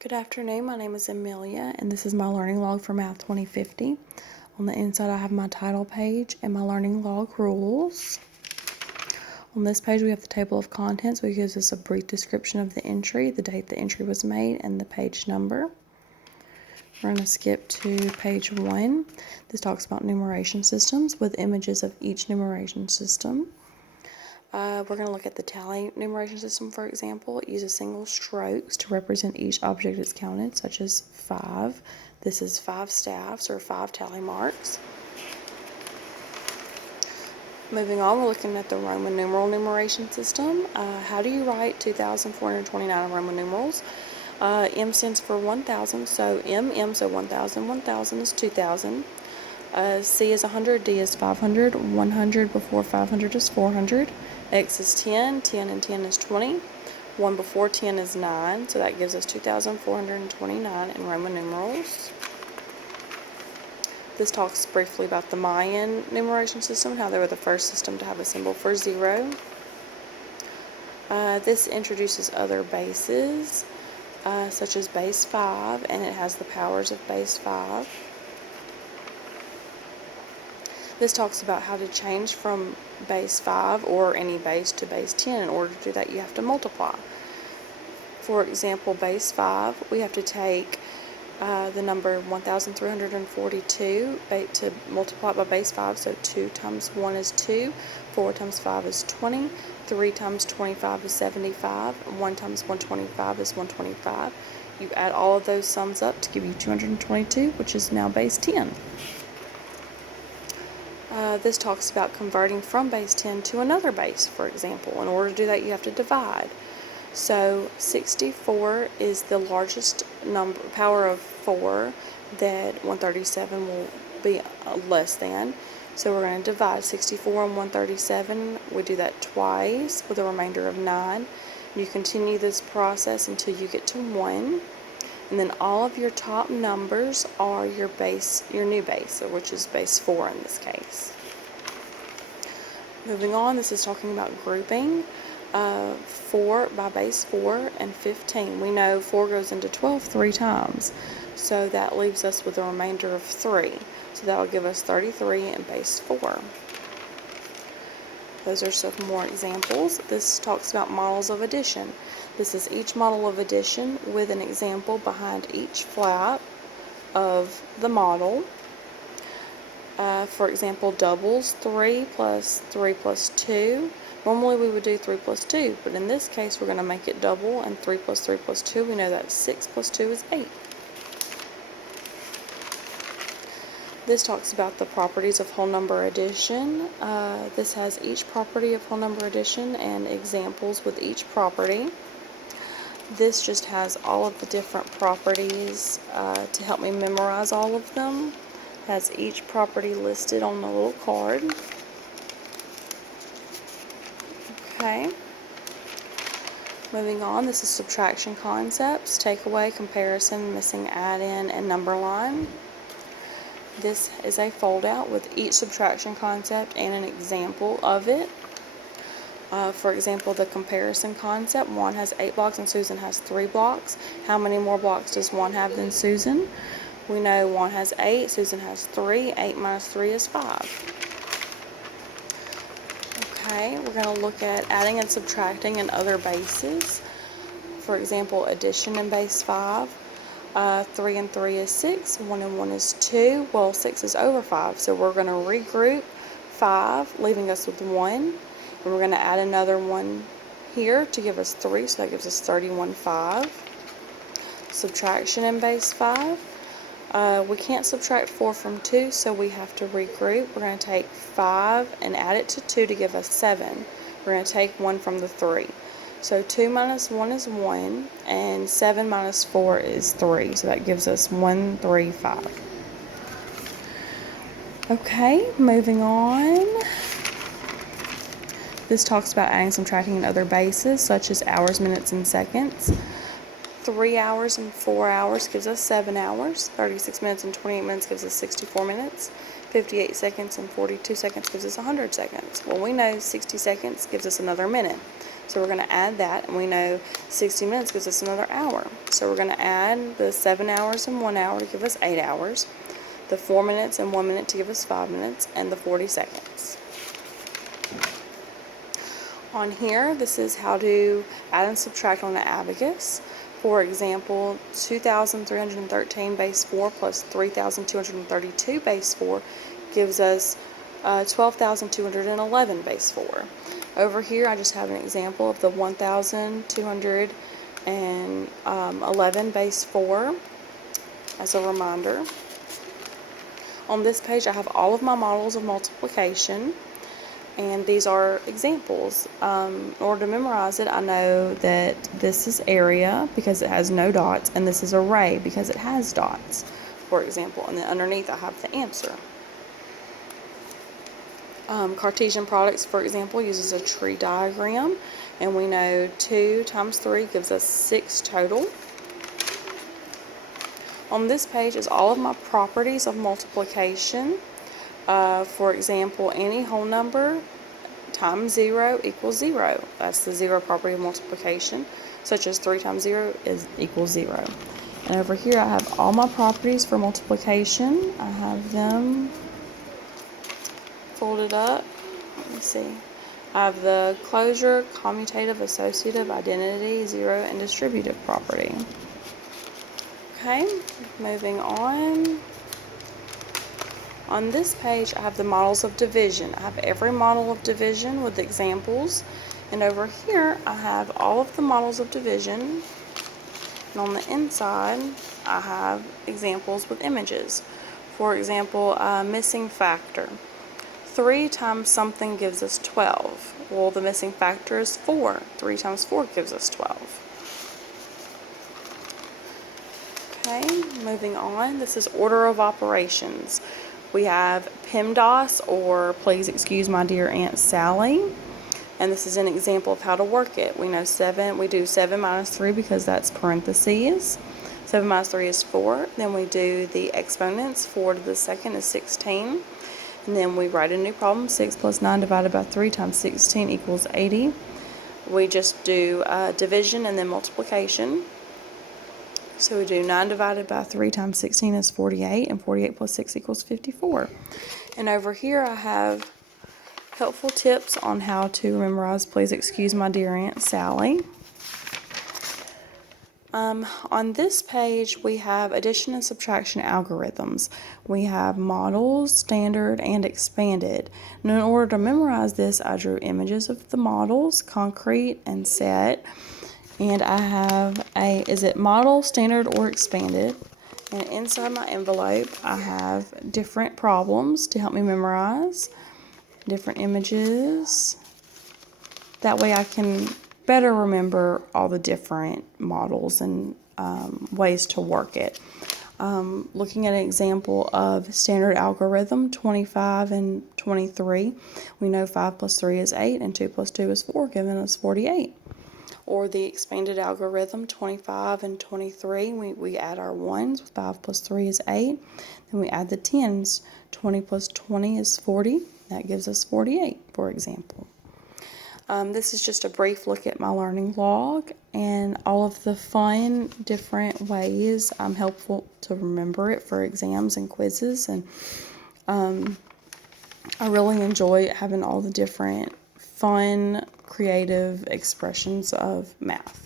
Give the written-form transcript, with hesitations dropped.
Good afternoon, my name is Amelia, and this is my learning log for Math 2050. On the inside I have my title page and my learning log rules. On this page we have the table of contents, which gives us a brief description of the entry, the date the entry was made, and the page number. We're going to skip to page 1. This talks about numeration systems with images of each numeration system. We're going to look at the tally numeration system, for example. It uses single strokes to represent each object that's counted, such as 5. This is 5 staffs or 5 tally marks. Moving on, we're looking at the Roman numeral numeration system. How do you write 2,429 in Roman numerals? M stands for 1,000, so so 1,000. 1,000 is 2,000. C is 100, D is 500, 100 before 500 is 400, X is 10, 10 and 10 is 20, 1 before 10 is 9, so that gives us 2,429 in Roman numerals. This talks briefly about the Mayan numeration system, how they were the first system to have a symbol for 0. This introduces other bases, such as base 5, and it has the powers of base 5. This talks about how to change from base 5 or any base to base 10. In order to do that, you have to multiply. For example, base 5, we have to take the number 1,342 to multiply it by base 5, so 2 times 1 is 2, 4 times 5 is 20, 3 times 25 is 75, 1 times 125 is 125. You add all of those sums up to give you 222, which is now base 10. This talks about converting from base 10 to another base, for example. In order to do that, you have to divide. So 64 is the largest number, power of 4 that 137 will be less than. So we're going to divide 64 and 137. We do that twice with a remainder of 9. You continue this process until you get to 1. And then all of your top numbers are your base, your new base, which is base 4 in this case. Moving on, this is talking about grouping. 4 by base 4 and 15. We know 4 goes into 12 3 times, so that leaves us with a remainder of 3. So that will give us 33 in base 4. Those are some more examples. This talks about models of addition. This is each model of addition with an example behind each flap of the model. For example, doubles, 3 plus 3 plus 2. Normally we would do 3 plus 2, but in this case we're going to make it double, and 3 plus 3 plus 2, we know that 6 plus 2 is 8. This talks about the properties of whole number addition. This has each property of whole number addition and examples with each property. This just has all of the different properties to help me memorize all of them. It has each property listed on the little card. Okay. Moving on, this is subtraction concepts: takeaway, comparison, missing, add-in, and number line. This is a fold-out with each subtraction concept and an example of it. For example, the comparison concept, Juan has 8 blocks and Susan has 3 blocks. How many more blocks does Juan have than Susan? We know Juan has 8, Susan has 3. 8 minus 3 is 5. Okay, we're going to look at adding and subtracting and other bases. For example, addition in base 5. 3 and 3 is 6, 1 and 1 is 2. Well, 6 is over 5, so we're going to regroup 5, leaving us with 1. And we're going to add another one here to give us 3, so that gives us 31 5. Subtraction in base 5. We can't subtract 4 from 2, so we have to regroup. We're going to take 5 and add it to 2 to give us 7. We're going to take 1 from the 3. So 2 minus 1 is 1, and 7 minus 4 is 3. So that gives us 1, 3, 5. Okay, moving on. This talks about adding, subtracting, and other bases, such as hours, minutes, and seconds. 3 hours and 4 hours gives us 7 hours. 36 minutes and 28 minutes gives us 64 minutes. 58 seconds and 42 seconds gives us 100 seconds. Well, we know 60 seconds gives us another minute. So we're going to add that, and we know 60 minutes gives us another hour. So we're going to add the 7 hours and 1 hour to give us 8 hours, the 4 minutes and 1 minute to give us 5 minutes, and the 40 seconds. On here, this is how to add and subtract on the abacus. For example, 2,313 base 4 plus 3,232 base 4 gives us 12,211 base 4. Over here, I just have an example of the 1,211 base 4 as a reminder. On this page, I have all of my models of multiplication, and these are examples. In order to memorize it, I know that this is area because it has no dots, and this is array because it has dots, for example. And then underneath, I have the answer. Cartesian products, for example, uses a tree diagram, and we know 2 times 3 gives us 6 total. On this page is all of my properties of multiplication. For example, any whole number times 0 equals 0. That's the 0 property of multiplication, such as 3 times 0 equals 0. And over here I have all my properties for multiplication. I have them folded up. Let me see. I have the closure, commutative, associative, identity, zero, and distributive property. Okay, moving on. On this page, I have the models of division. I have every model of division with examples. And over here, I have all of the models of division. And on the inside, I have examples with images. For example, missing factor. 3 times something gives us 12. Well, the missing factor is 4. 3 times 4 gives us 12. Okay, moving on. This is order of operations. We have PEMDAS, or please excuse my dear Aunt Sally. And this is an example of how to work it. We know we do 7 minus 3 because that's parentheses. 7 minus 3 is 4. Then we do the exponents. 4 to the second is 16. And then we write a new problem. 6 plus 9 divided by 3 times 16 equals 80. We just do division and then multiplication. So we do 9 divided by 3 times 16 is 48, and 48 plus 6 equals 54. And over here I have helpful tips on how to memorize. Please excuse my dear Aunt Sally. On this page, we have addition and subtraction algorithms. We have models, standard, and expanded. And in order to memorize this, I drew images of the models, concrete and set. And I have is it model, standard, or expanded? And inside my envelope, I have different problems to help me memorize, different images. That way I can better remember all the different models and ways to work it. Looking at an example of standard algorithm, 25 and 23, we know 5 plus 3 is 8 and 2 plus 2 is 4, giving us 48. Or the expanded algorithm, 25 and 23, we add our 1s, 5 plus 3 is 8, then we add the 10s, 20 plus 20 is 40, that gives us 48, for example. This is just a brief look at my learning log and all of the fun different ways helpful to remember it for exams and quizzes. And I really enjoy having all the different fun, creative expressions of math.